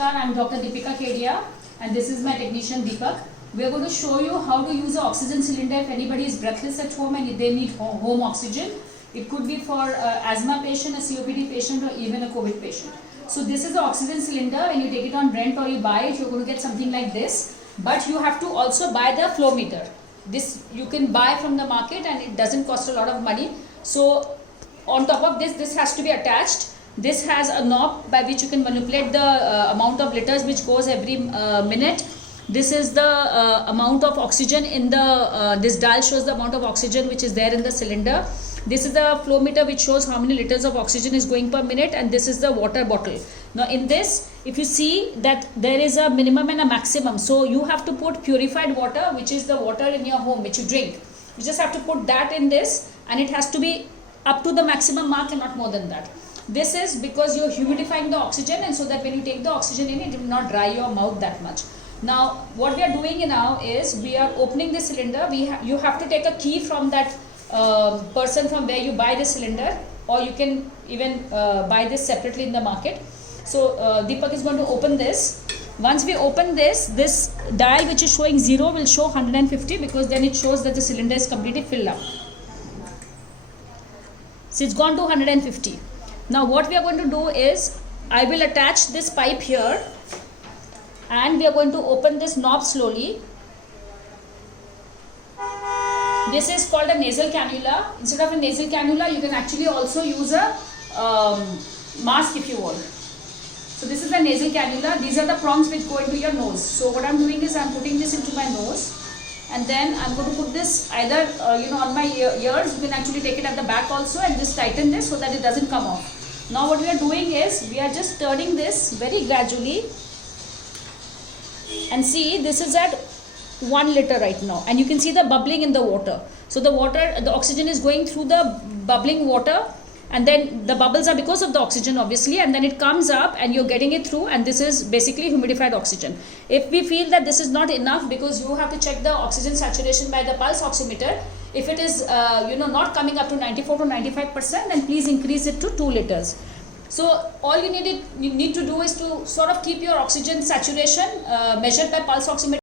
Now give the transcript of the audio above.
Namaskar, I am Dr. Deepika Kedia and this is my technician Deepak. We are going to show you how to use an oxygen cylinder if anybody is breathless at home and they need home oxygen. It could be for asthma patient, a COPD patient or even a COVID patient. So this is the oxygen cylinder. When you take it on rent or you buy it, you're going to get something like this. But you have to also buy the flow meter. This you can buy from the market and it doesn't cost a lot of money. So on top of this, this has to be attached. This has a knob by which you can manipulate the amount of liters which goes every minute. This is the amount of oxygen in the, this dial shows the amount of oxygen which is there in the cylinder. This is the flow meter which shows how many liters of oxygen is going per minute, and this is the water bottle. Now in this, if you see that there is a minimum and a maximum, so you have to put purified water, which is the water in your home which you drink. You just have to put that in this and it has to be up to the maximum mark and not more than that. This is because you're humidifying the oxygen, and so that when you take the oxygen in, it will not dry your mouth that much. Now what we are doing now is we are opening the cylinder. You have to take a key from that person from where you buy the cylinder, or you can even buy this separately in the market. So Deepak is going to open this. Once we open this, this dial which is showing 0 will show 150, because then it shows that the cylinder is completely filled up. So it's gone to 150. Now what we are going to do is, I will attach this pipe here and we are going to open this knob slowly. This is called a nasal cannula. Instead of a nasal cannula, you can actually also use a mask if you want. So this is the nasal cannula. These are the prongs which go into your nose. So what I'm doing is I'm putting this into my nose, and then I'm going to put this either on my ears. You can actually take it at the back also and just tighten this so that it doesn't come off. Now what we are doing is we are just turning this very gradually, and see, this is at 1 liter right now, and you can see the bubbling in the water. So the oxygen is going through the bubbling water, and then the bubbles are because of the oxygen obviously, and then it comes up and you're getting it through, and this is basically humidified oxygen. If we feel that this is not enough, because you have to check the oxygen saturation by the pulse oximeter, if it is not coming up to 94 to 95%, then please increase it to 2 liters. So all you need to do is to sort of keep your oxygen saturation measured by pulse oximeter